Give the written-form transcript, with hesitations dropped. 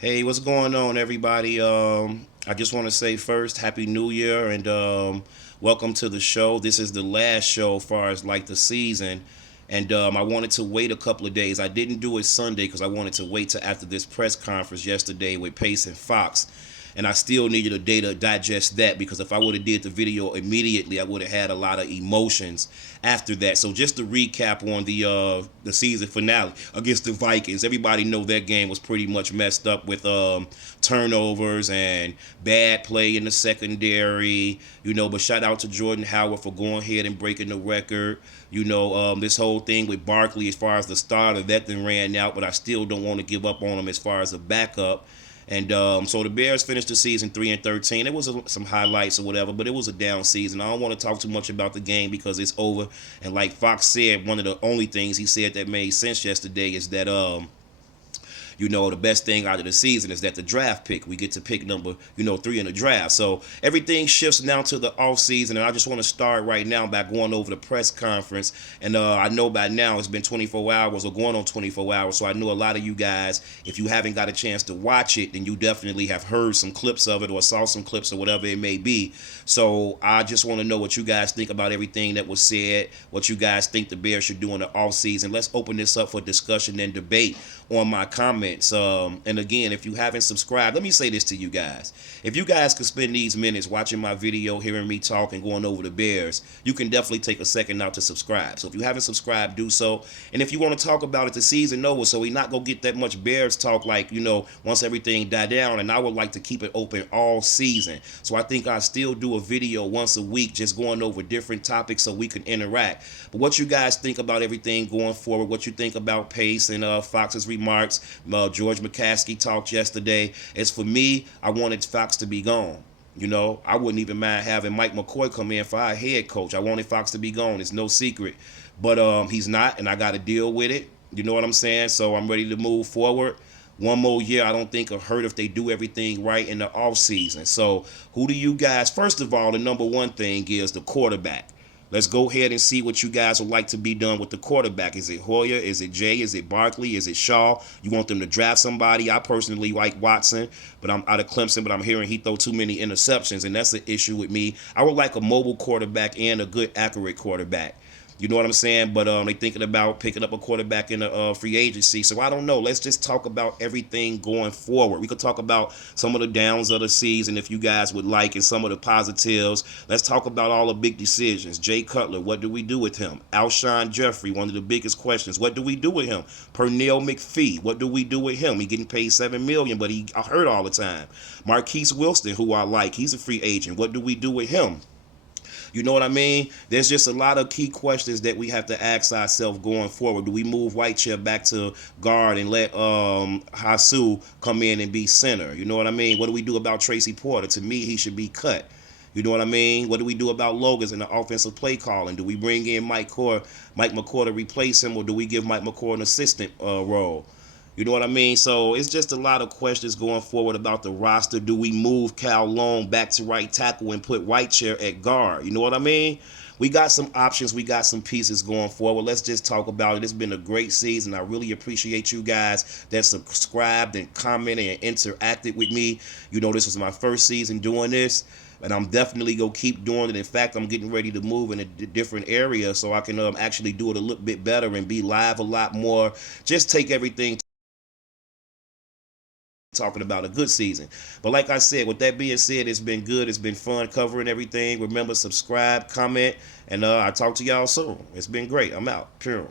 Hey, what's going on, everybody? I just want to say first, Happy New Year and welcome to the show. This is the last show as far as like the season, and I wanted to wait a couple of days. I didn't do it Sunday because I wanted to wait till after this press conference yesterday with Pace and Fox, and I still needed a day to digest that because if I would have did the video immediately, I would have had a lot of emotions after that. So just to recap on the season finale against the Vikings, everybody know that game was pretty much messed up with turnovers and bad play in the secondary. But shout out to Jordan Howard for going ahead and breaking the record. This whole thing with Barkley as far as the starter, that then ran out, but I still don't want to give up on him as far as a backup. And so the Bears finished the season 3-13. It was some highlights or whatever, but it was a down season. I don't want to talk too much about the game because it's over. And like Fox said, one of the only things he said that made sense yesterday is that the best thing out of the season is that the draft pick, we get to pick number, 3 in the draft. So everything shifts now to the off season, and I just want to start right now by going over the press conference. And I know by now it's been 24 hours or going on 24 hours, so I know a lot of you guys, if you haven't got a chance to watch it, then you definitely have heard some clips of it or saw some clips or whatever it may be. So I just want to know what you guys think about everything that was said, what you guys think the Bears should do in the off season. Let's open this up for discussion and debate on my comments. And again, if you haven't subscribed, let me say this to you guys. If you guys could spend these minutes watching my video, hearing me talk and going over the Bears, you can definitely take a second now to subscribe. So if you haven't subscribed, do so. And if you want to talk about it, the season over, so we not going to get that much Bears talk like, once everything die down. And I would like to keep it open all season. So I think I still do a video once a week just going over different topics so we can interact. But what you guys think about everything going forward, what you think about Pace and Fox's remarks, George McCaskey talked yesterday. As for me, I wanted Fox to be gone. I wouldn't even mind having Mike McCoy come in for our head coach. I wanted Fox to be gone. It's no secret. But he's not, and I got to deal with it. You know what I'm saying? So I'm ready to move forward. One more year, I don't think it'll hurt if they do everything right in the offseason. So who do you guys, first of all, the number one thing is the quarterback. Let's go ahead and see what you guys would like to be done with the quarterback. Is it Hoyer? Is it Jay? Is it Barkley? Is it Shaw? You want them to draft somebody? I personally like Watson, but I'm out of Clemson, but I'm hearing he throw too many interceptions, and that's an issue with me. I would like a mobile quarterback and a good, accurate quarterback. You know what I'm saying? But they thinking about picking up a quarterback in the free agency. So I don't know. Let's just talk about everything going forward. We could talk about some of the downs of the season if you guys would like, and some of the positives. Let's talk about all the big decisions. Jay Cutler, what do we do with him? Alshon Jeffrey, one of the biggest questions. What do we do with him? Pernell McPhee, what do we do with him? He getting paid $7 million, but he hurt all the time. Marquise Wilson, who I like, he's a free agent. What do we do with him? You know what I mean? There's just a lot of key questions that we have to ask ourselves going forward. Do we move Whitechair back to guard and let Hasu come in and be center? You know what I mean? What do we do about Tracy Porter? To me, he should be cut. You know what I mean? What do we do about Logans and the offensive play calling? Do we bring in Mike McCoy to replace him, or do we give Mike McCoy an assistant role? You know what I mean? So it's just a lot of questions going forward about the roster. Do we move Cal Long back to right tackle and put Whitechair at guard? You know what I mean? We got some options. We got some pieces going forward. Let's just talk about it. It's been a great season. I really appreciate you guys that subscribed and commented and interacted with me. This was my first season doing this, and I'm definitely going to keep doing it. In fact, I'm getting ready to move in a different area so I can actually do it a little bit better and be live a lot more. Just take everything talking about a good season. But like I said, with that being said, it's been good. It's been fun covering everything. Remember, subscribe, comment, and I'll talk to y'all soon. It's been great. I'm out. Pure.